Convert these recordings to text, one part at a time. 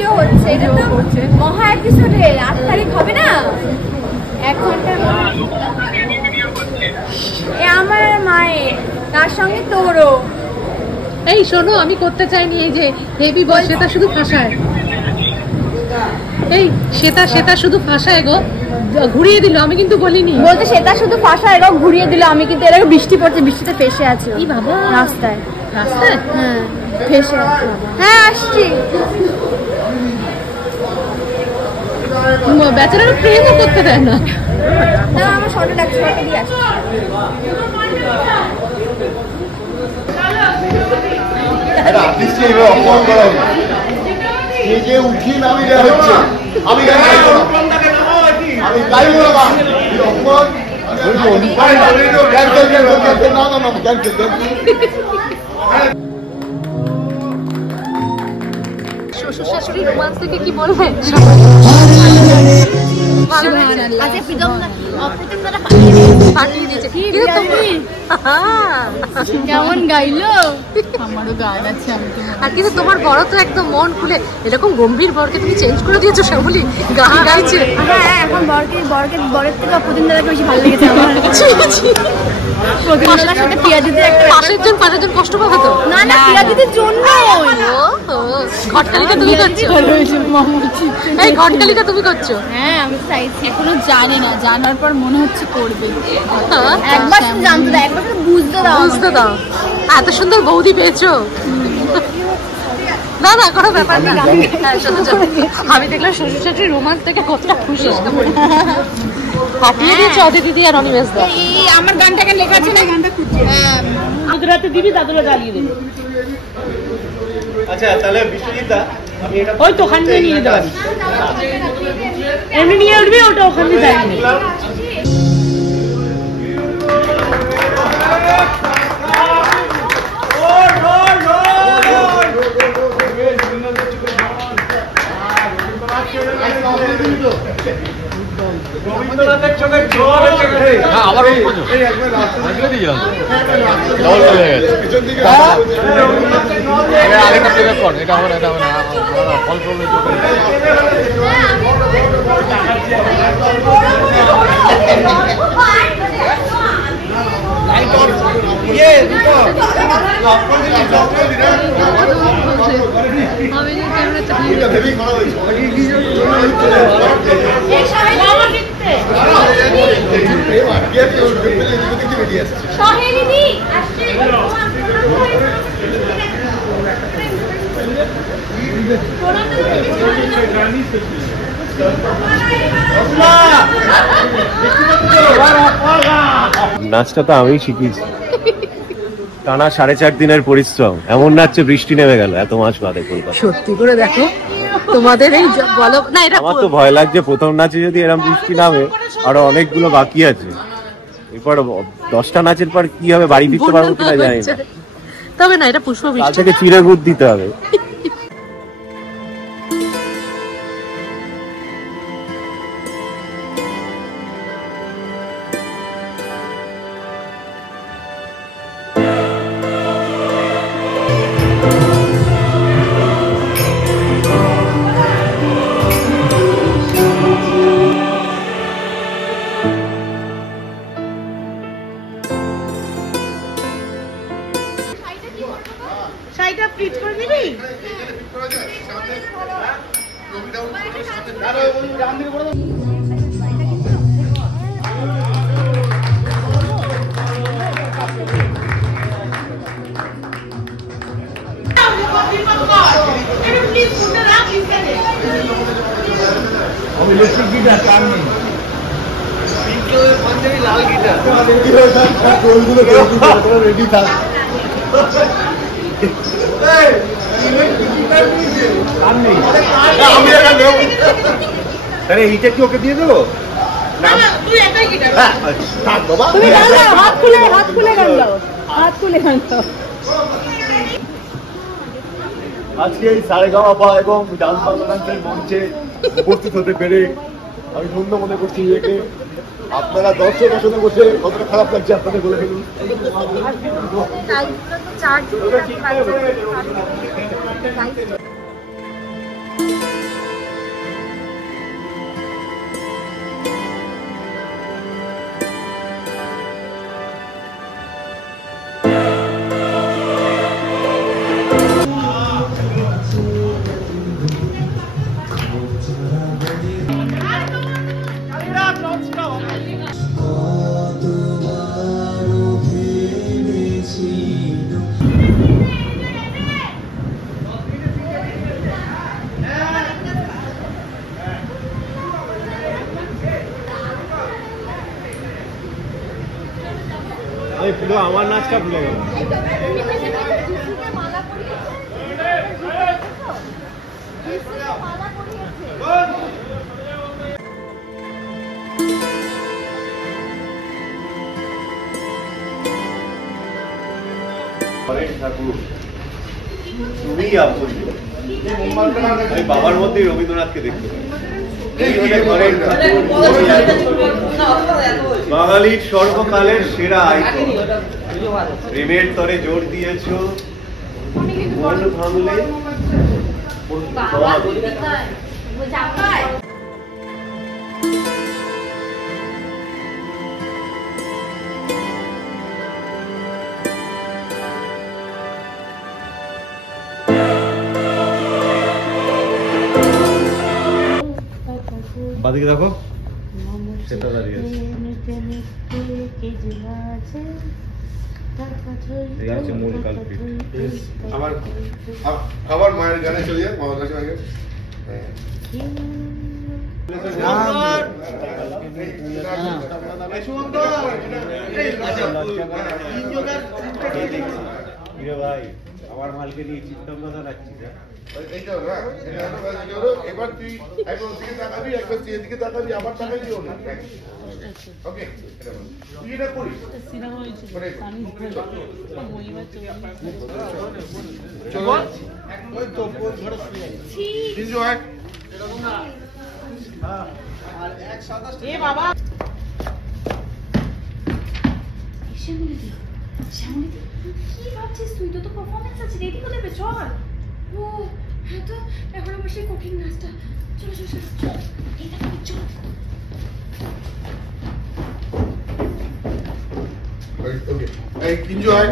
Video হচ্ছে, এটা তো মহা এপিসোডে 8 তারিখ হবে না, 1 ঘন্টার মধ্যে। আমার মায়ের তার সঙ্গে তোরও। এই শোনো, আমি করতে চাইনি এই যে হেভি বয়, সেটা শুধু ফাঁসায়। এই সেটা শুধু ফাঁসায় গো, ঘুরিয়ে দিল, আমি কিন্তু বলিনি। বলতে সেটা শুধু ফাঁসায় গো, ঘুরিয়ে দিল। আমি কিন্তু এর আগে বৃষ্টি পড়ছে, বৃষ্টিতে ফেসে আছে। কি বাবা, রাস্তায় রাস্তায়? হ্যাঁ ফেসে আছে। হ্যাঁ আসছি। বেচারা প্রেমও করতে দেয় না। না আমার শর্টে ডাকছে, শর্টে দিয়ে আসছি। শ্বশুর শাশুড়ি রোমান্স থেকে কি বলবে? কেমন গাইলো? আমারও গান আছে। আর কিন্তু তোমার বড় তো একদম মন খুলে, এরকম গম্ভীর বরকে তুমি চেঞ্জ করে দিয়েছো শ্যামলী, গান গাইছে। হ্যাঁ এখন বরের থেকে প্রতিদিন দাদাকে বেশি ভালো লেগেছে আমার। প্রতিদিন সাথে পিয়াজিতে একটা পাশের জন কষ্ট পাবে তো। না না পিয়াজিদের জন্য। ঘটকালিটা তুমি করছো? এই ঘটকালিটা তুমি করছো? হ্যাঁ আমি চাইছি, এখনো জানি না, জানার পর মনে হচ্ছে করবে। একবার শুধু জানতে দাও, একবার শুধু বুঝতে দাও। এত সুন্দর বৌদি পেয়েছো। না না কোনো ব্যাপার না। আমি দেখলাম শ্বশুর শাশুড়ি রোমান্স থেকে কতটা খুশি, হাঁটিয়ে দিয়েছে অদিতি দি আর অনিমেষ দা। আমার গানটাকে লেখা আছে না, গানটা খুঁজছে। রাতে দিবি, দাদুরা জ্বালিয়ে দেবে। আচ্ছা তাহলে বিশ্বজিৎ আমি এটা ওই তো ওখান থেকে নিয়ে যেতে পারি, এমনি নিয়ে উঠবি, ওটা ওখান থেকে জ্বালিয়ে দেবে। নাচটা তো আমি শিখিয়েছি, টানা 4.5 দিনের পরিশ্রম। এমন নাচছে বৃষ্টি নেমে গেল এত মাস বাদে কলকাতা। সত্যি করে দেখো তোমাদের এই বলো না, এটা আমার তো ভয় লাগছে প্রথম নাচে যদি এরকম বৃষ্টি নামে, আরো অনেকগুলো বাকি আছে। এরপর 10টা নাচের পর কি হবে, বাড়ি ফিরতে পারবো কিনা জানি না। তবে না এটা পুষ্প বৃষ্টি থেকে চিড়েগুড় দিতে হবে। শাড়িটা ফ্রিজ করে দিবি? রেডি থাক। এইটা কি ওকে দিয়ে দেবো? আজকে এই সারেগামা এবং ডান্স পারফরম্যান্সের মঞ্চে উপস্থিত হতে পেরে আমি ধন্য মনে করছি নিজেকে। আপনারা দর্শক আসনে বসে কতটা খারাপ লাগছে আপনাদের বলে ফেলুন। চার্জ শুধু আমার নাচটা ভুলে গেল। তুমি বাবার মধ্যে রবীন্দ্রনাথকে দেখতে পাই। বাঙালির সর্বকালের সেরা আইকন। প্রেমের তরে জোর দিয়েছ, মন ভাঙলে বাদিকে দেখো, সেটা দাঁড়িয়ে আছে। এই হচ্ছে মূল কালপিট। আমার মায়ের গানে চলে যাক, মামার কাছে আগে। ভাই আমার মালকে নিয়ে চিত্তঙ্গতা রাখছি। এবার তুই একবার দিকে তাকাবি, একবার দিকে তাকাবি, আবার তাকাই দিও না। ওকে, তুই এটা করিস। চলো কি ভাবছিস তুই? তো পারফরমেন্স আছে, রেডি হতে হবে, চল। ও হ্যাঁ, তো এখন আমার সেই কঠিন নাচটা। চলো চলো চলো, এটা চল। ওকে, এই কিঞ্জু আয়।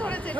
ধরেছে